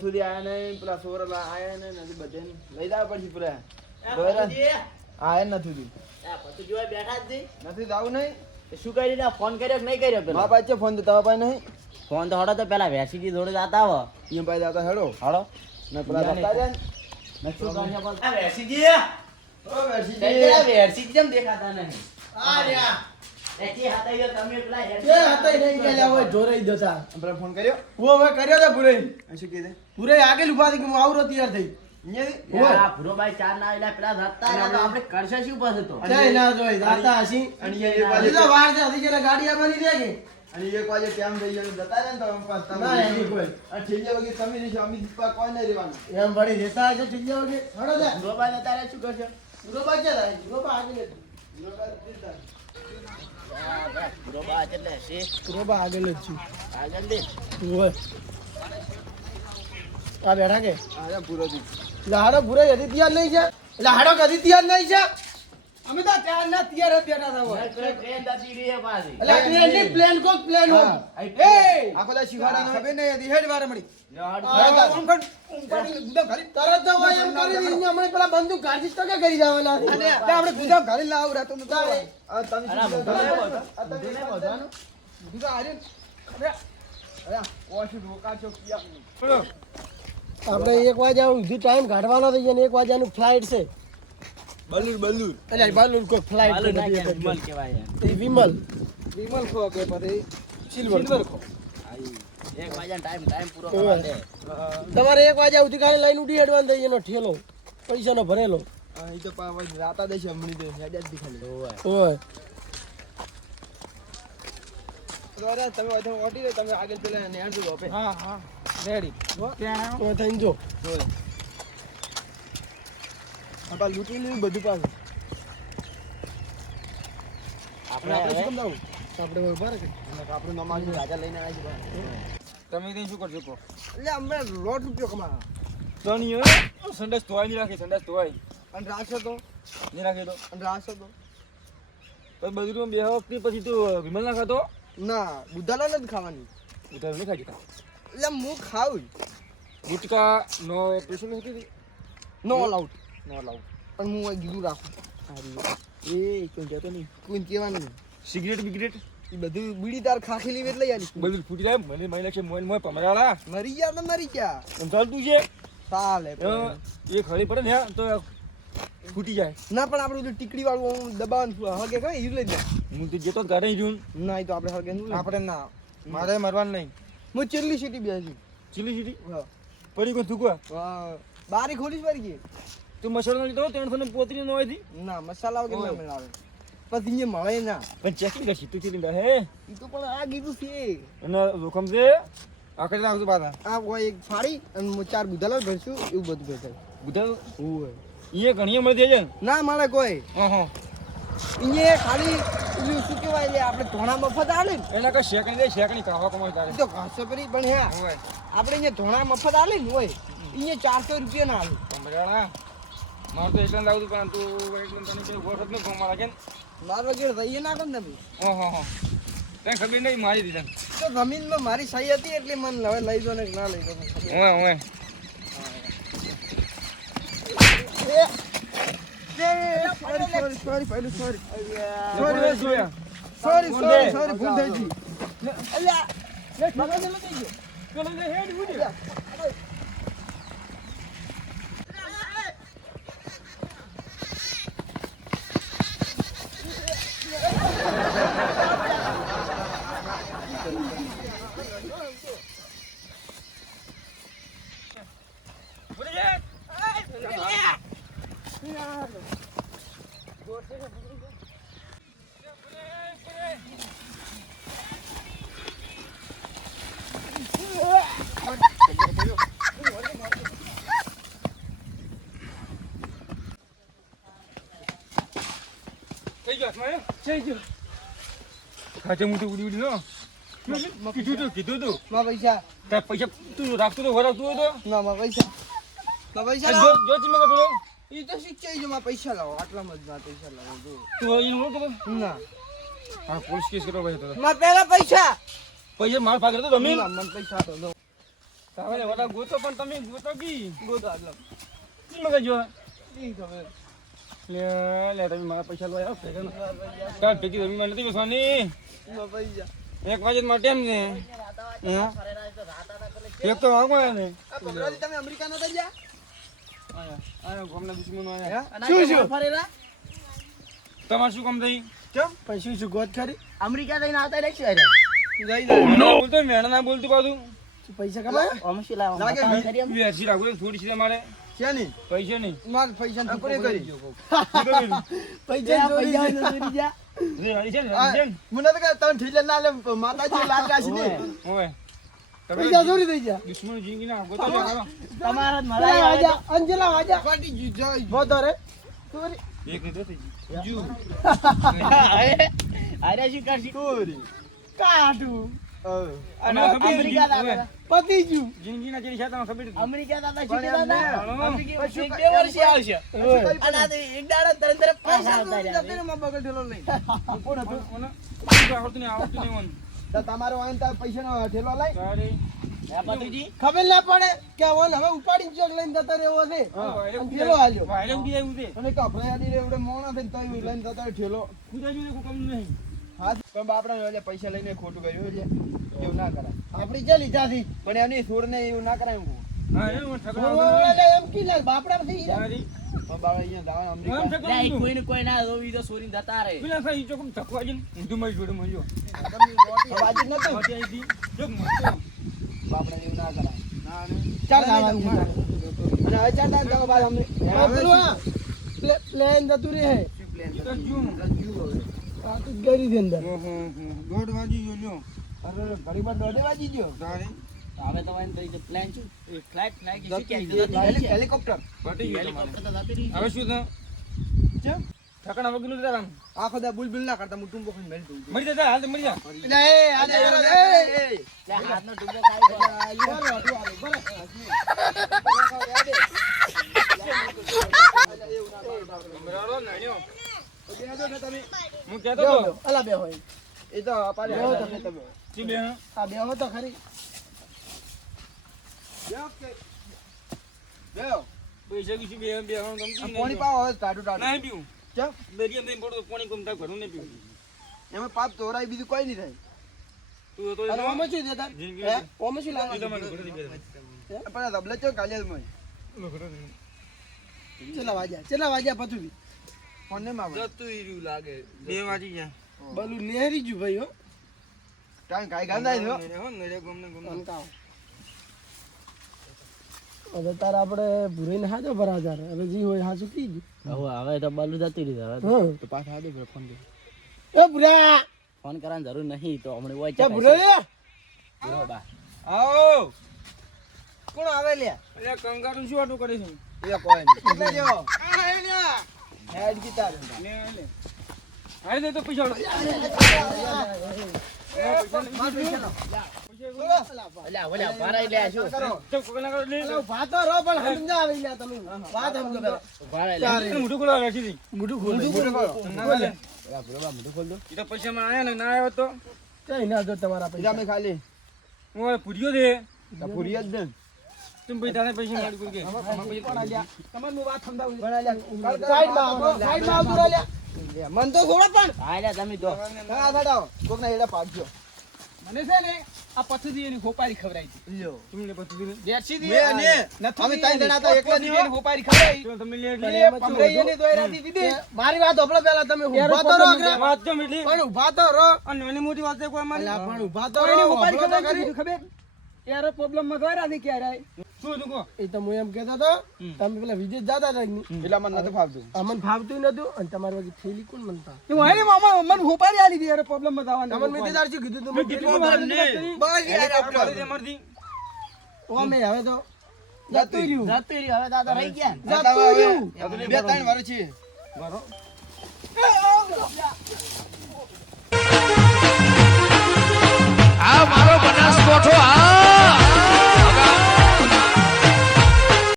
સુધી આયા નહીં પેલા સોરલા આયા નહીં નથી બધે લઈ જવા પડશે પેલા આયા નથી બેઠા જ નથી જવું નહીં શું કરી ફોન કર્યો નહીં કર્યો પેલો મારા પાસે ફોન તો તમારા પાસે નહીં ફોન તો હડો તો પેલા વેસીજી જોડે જતા હો એમ પાસે જતા હેડો હડો ને પેલા જતા રહ્યા ને નક્કી કરશે બોલ આ વેસીજી ઓ વેરસીજી તેરા વેસીજી જેમ દેખાતા નહીં આ રહ્યા એથી હતા યો તમે પેલા એ હતા નહીં ગયેલા હોય જોરાઈ દેતા પેલા ફોન કર્યો ઓ હવે કર્યો તો પૂરે શું કીધે પૂરે આગળ ઉભા થઈ કે હું આવરો તૈયાર થઈ યા ભુરોભાઈ ચાર ના આવેલા પેલા જતા રહ્યા તો આપણે કરશે શું પાસે તો જય ના જોઈ જાતા હસી અને એક વાગે તો વાર છે હજી જરા ગાડી આવવાની રહે કે અને એક વાગે ટાઈમ થઈ ગયો જતા રહ્યા ને તો અમે પાછા ના એની કોઈ આ છેલ્લે વાગે તમે રહેશો અમે દીપા કોઈ નહીં રહેવાનું એમ પડી દેતા હશે ઠીક જાવ કે હડો જા ભુરોભાઈ ને તારે શું કરશે રોબા કે જાય રોબા આગળ ભુરોભાઈ એટલે છે રોબા આગળ જ છે આગળ દે ઓય આ બેઠા કે આયા પૂરો દી લાડો પૂરે હજી તૈયાર નહીં છે લાડો કદી તૈયાર નહીં છે અમે તો ચાર ના તૈયાર જ બેઠા હતા હોય ટ્રેન દાદી રે પાછી એટલે ટ્રેન ની પ્લેન કોક પ્લેન હો એ આખો લા શિવાડી ખબર નહીં હતી હેડ વારે મળી તરત જ હોય એમ કરી દીધી હમણાં પેલા બંદૂક કાઢી તો કે કરી જવાના હતી આપણે ગુદામ ઘાલી લાવ રાતો તો આ તમે અરે શું બધું કીધું? નહીં બધું બધું તો આર્યન ખબર અરે ઓછું રોકા છો કિયા આપણે 1 વાગ્યા સુધી ટાઈમ કાઢવાનો થઈ જાય ને 1 વાગ્યાનું ફ્લાઇટ છે બલુર એટલે બાલુર કોઈ ફ્લાઇટ માલું ના નથી વિમલ કહેવાય એ વિમલ વિમલ ખો કે પછી સિલ્વર ખો એક વાગ્યા ટાઈમ પૂરો ઓવે. કરવા દે તમારે 1 વાગ્યા સુધી ખાલી લાઈન ઉડી હેડવાન થઈ એનો ઠેલો પૈસાનો ભરેલો એ તો પાવા રાતા દેશે હમણી દે હેડ જ દીખાલી ઓય તો તમે વધુ ઓટી લે તમે આગળ પેલા નેણ જો આપે હા રેડી તો થઈને જો આપા લૂટી લીધું બધું પાછું આપણે શું કામ જાવું આપણે ઉભા રહે આપણું નમાજ રાજા લઈને આવ્યા છે તમે ત્યાં શું કરજો કો એટલે અમે રોડ રૂપિયો કમા તણીઓ સંડાસ ધોવાય નહીં રાખે સંડાસ ધોવાય અને રાખશો તો નહીં રાખે તો અને રાખશો તો પછી બધું બે વખતે પછી તું વિમલ ના ખાતો ના બુધાલા નથી ખાવાની ઉધાર નહીં ખાઈ જતા એટલે હું ખાઉં ગુટકા નો પેશન હતી નો અલાઉડ નો લાવ પણ હું આ ગીરું રાખું એ કોઈ કહેતો નહીં કોઈ કહેવાનું નહીં સિગરેટ બિગરેટ એ બધું બીડી તાર ખાખી લેવી એટલે યાર બધું ફૂટી જાય મને મહિલા છે મોય મોય પમરાળા મરી ગયા તો મરી ગયા એમ ચાલતું છે ચાલે એ ખરી પડે ને તો ફૂટી જાય ના પણ આપણે ઓલું ટીકડી વાળું દબાવવાનું હગે કઈ ઈ લઈ જાય હું તો જતો ઘરે જોઉં ના એ તો આપણે હગે નહીં આપણે ના મારે મરવાનું નહીં હું ચેરલી સિટી બેસી ચીલી ચીલી હા પડી કોઈ થૂકવા બારી ખોલીશ મારી ગઈ તું મસાલો લીધો 300 પોતરી નો હતી ના મસાલા વગર ના મેળાવે પછી એ મળે ના પણ ચેકિંગ કરશી તું ચીલી હે એ તો પણ આ કીધું છે અને જોખમ છે આખરે નાખજો પાછા આ કોઈ એક ફાડી અને હું 4 બુધાલા ભરશું એવું બધું ભેટાય બુધા હોય એ ઘણી મળી જાય ના મળે કોઈ હા અહીંયા ખાલી પેલું શું કહેવાય એટલે આપણે ધોણા મફત આલે ને એના કા શેકણી દે શેકણી કાવા કમાય તારે ઈ તો ઘાસો પરી પણ હે હોય આપણે અહીંયા ધોણા મફત આલે ને હોય અહીંયા 400 રૂપિયા ના આલે પમરાળા માર તો એકલા લાવું પણ તું એકલા તને કોઈ વખત ન ગોમા લાગે માર વગર રહીએ ના કોણ તમે હા તને ખબર નહીં મારી દીધા તો જમીનમાં મારી સહી હતી એટલે મને હવે લઈ જો ને કે ના લઈ જો ઓય સોરી ભૂલ થઈ ગઈ ખાતે મોટી ઉડી ઉડી નો કીધું તું માં પૈસા તાર પૈસા તું રાખતું તો વરાવતું હોય તો ના માં પૈસા જો લાવો જો ચીમા પેલો ઈ તો શીખી જો માં પૈસા લાવો આટલામાં જ માં પૈસા લાવો જો તું એનું ન તો ના હા પોલીસ કેસ કરવા ભાઈ તો માં પેલા પૈસા પૈસા માર ભાગ તો જમીન ના મને પૈસા તો દો તમે ઓલા ગોતો પણ તમે ગોતો કી ગોતો આટલો શું મગજ જો ઈ ખબર લે તમે મારા પૈસા લો આવો ભેગા કાલ ભેગી તમે મને નથી બેસવાની પૈસા 1 વાગે માં ટાઈમ ને હા એક તો વાગો ને આ કોકરાજી તમે અમેરિકા નતા ગયા આયા ગામના દુશ્મનો આયા શું શું ફરેલા તમાર શું કામ થઈ કેમ પૈસા શું ગોત કરી અમેરિકા જઈને આવતા રહે છે જઈ જાય બોલતો મેણા ના બોલતું પાછું પૈસા કમાય અમશી લાવો લાગે વેચી રાખો થોડી છે મારે છે ની પૈસા નહીં માર પૈસા ને કોને કરી પૈસા ચોરી જા રે હાલી છે ને મને તો કે તને ઠીલે ના લે માતાજી લાગ રાશી ને ઓય પૈસા ચોરી થઈ ગયા દુશ્મન જિંદગી ના ગોતો જાઓ તમારા આજા મરાઈ આજા અંજલા આજા ફાટી ગયું જય બોતો રે ચોરી એક ની તો થઈ ગઈ અરે શું કરશી ચોરી કાઢું અને અમેરિકા દાદા પતી ગયું જિંદગી ના જેની સાથે ખબર હતી અમેરિકા દાદા પણ શું દાદા એમને- અમેરિકા એક બે વર્ષે આવશે અને આ તો એક દાડો તરત પૈસા આવતા રહ્યા માં બગલ ઠેલો નહીં કોણ હતું કોને આવડતું નહીં મન તો તમારો આઈન તાર પૈસાનો ઠેલો લઈ તારે હે પતુજી ખબર ના પડે કે ઓન હવે ઉપાડીને ચોક લઈને જતો રહેવો છે અને ઠેલો હાલ્યો વાયરે ઉડી જાય ઉડે અને કપડે આડી રે એવડે મોણા થઈને તઈ લઈને જતો રહ્યો ઠેલો કુદા જોડે કોઈ કામ નહીં હા પણ બાપડા ઓલે પૈસા લઈને ખોટું કર્યું છે એવું ના કરાય આપડી જે લીધાથી પણ એની છોડને એવું ના કરાય હું હા એ હું ઠકરા ઓલે એમ કી લાગ બાપડા થી તારી બાપડા અહીંયા દાવા એમ અમેરિકા ઠકરા લે કોઈ ને કોઈ ના રોવી તો સોરી જતા રહે પેલા સાઈ ચોકમ ઠકવા જઈને ઊંધું મારી જોડે મળ્યો વાજી નતું માટી આવી હતી જો બાપડા એવું ના કરાય ના ને ચાલ દાવાનું છે અને હવે ચાલ દાવા જાવ બાદ અમને પ્લેન જતું રહે ઈ તો જુમ આ તો ગરી દે અંદર ઓહો દોડ વાજી જોજો અરે ઘડીમાં દોડે વાજી ગયો તારે હવે તમારે તો પ્લાન શું ફ્લાઇટ ફ્લાઇટ શું કે હેલિકોપ્ટર પટી ગયો હેલિકોપ્ટર તો જતી રહી હવે શું થયું કેમ ઠકણા વગરનું તારા આખો દા બુલબુલ ના કરતા હું ટુંબો ખાઈને મેલ દઉં મરી જા હાલ તો મરી જા એટલે એ આજે લે હાથનો ટુંબો ખાઈ બરાબર નાણ્યો હું કહેતો તો અલા બે હોય એ તો પાડે તમે તમે જી બે હા આ બે હો તો ખરી બેઓ પૈસા કીધું બે બે હા ગમતું પાણી પાવો હવે ટાટુ ટાટુ નહીં પીવું કેમ દરિયા નહીં પડતો પાણી ગમતા ઘરું નહીં પીવું એમાં પાપ તોરાય બીજું કોઈ નહીં થાય તું તો અરે ઓમાં શું દેતા જિંદગી હે ઓમાં શું ઈ તો લાગે મને ઘરે દીધે પણ દબલે ચો કાલે મય ઘરે ચેલા વાજ્યા પતું ફોન ને માં જતું ઈર્યું લાગે 2 વાગી ગયા બલું નેહરી ગયું ભાઈ હો કાઈ કાઈ ગાંધાય છો હો નરે ગમને ગમને અનકાવ હવે તાર આપણે ભૂરીને હાજો બરાબર હવે જી હોય હાજુ કી ગયું હવે તો બાલુ જતી રહી હવે હા તો પાછા આદે ફોન કર એ ભૂરા ફોન કરવાની જરૂર નહીં તો હમણાં હોય કે ભૂરા બા આવો કોણ આવે લે અરે કંગારું શું આટું કરે છે એ કોઈ નહીં એટલે જો આ હે લે હેડ ગીતાર લે લે આઈ દે તો પૈસા અલ્યા ઓલા ભરાઈ લે શું કરો તો કોકના કરે લે ભાતો રો પણ સમજા આવી લે તમે વાત સમજો પેલા ભરાઈ લે ચારે મોઢું ખોલા રાખી દી મુઠું ખોલ મુઠું ખોલ ના લે ઓલા ભૂરા મોઢું ખોલ દો ઈ તો પૈસા માં આયા ને ના આવ્યો તો કઈ ના જો તમારા પૈસા મે ખાલી હું પૂર્યો દે પૂરી જ દે તું ભાઈ તારે પૈસા મારી કોઈ કે તમાર નું વાત સમજાવું બના લે સાઈડ માં આવજો લે મન તો થોડો પણ હા લે તમે તો હા દાડા કોક ના એડા પાડજો મને છે ને આ પથ્થરી એની હોપારી ખવરાઈ હતી લ્યો તું લે પછી દે દેશી મે ને અમે ત્રણ જણા તો એકલા એની નહીં હોપારી ખવરાઈ તો તમે લે એટલે પમરાઈ એની દોયરાથી દીધી મારી વાત હોભળો પેલા તમે ઊભા તો રહો અગ્રે. વાત તો મીઠી પણ ઊભા તો રહો અને નાની મોટી વાત છે કોઈ મારી અલા પણ ઊભા તો એની રહો હોપારી હોભળો તો ખવરાઈ ખરી. દીધી ખબર યાર પ્રોબ્લેમ માં દોયરાથી ક્યારે શું તું કહો એ તો હું એમ કહેતો તો તમે પેલા વિદેશ જતા હતા કે નહીં? એટલે મને નતું ફાવતું અમને ફાવતું નતું અને તમારી બાજુ થેલી કોણ મનતા હું હે ને મામા મને હોપારી આલી દી યાર પ્રોબ્લેમ માં તમને દાવાનું મેં શું કીધું તું મેં કેટલી વાર ને બસ યાર આપણે મરદી ઓ મે હવે તો જતું રહ્યું જતું રહ્યું હવે દાદા રહી ગયા જતું રહ્યું બે ત્રણ વાર છે આ મારો બનાસકોઠો આ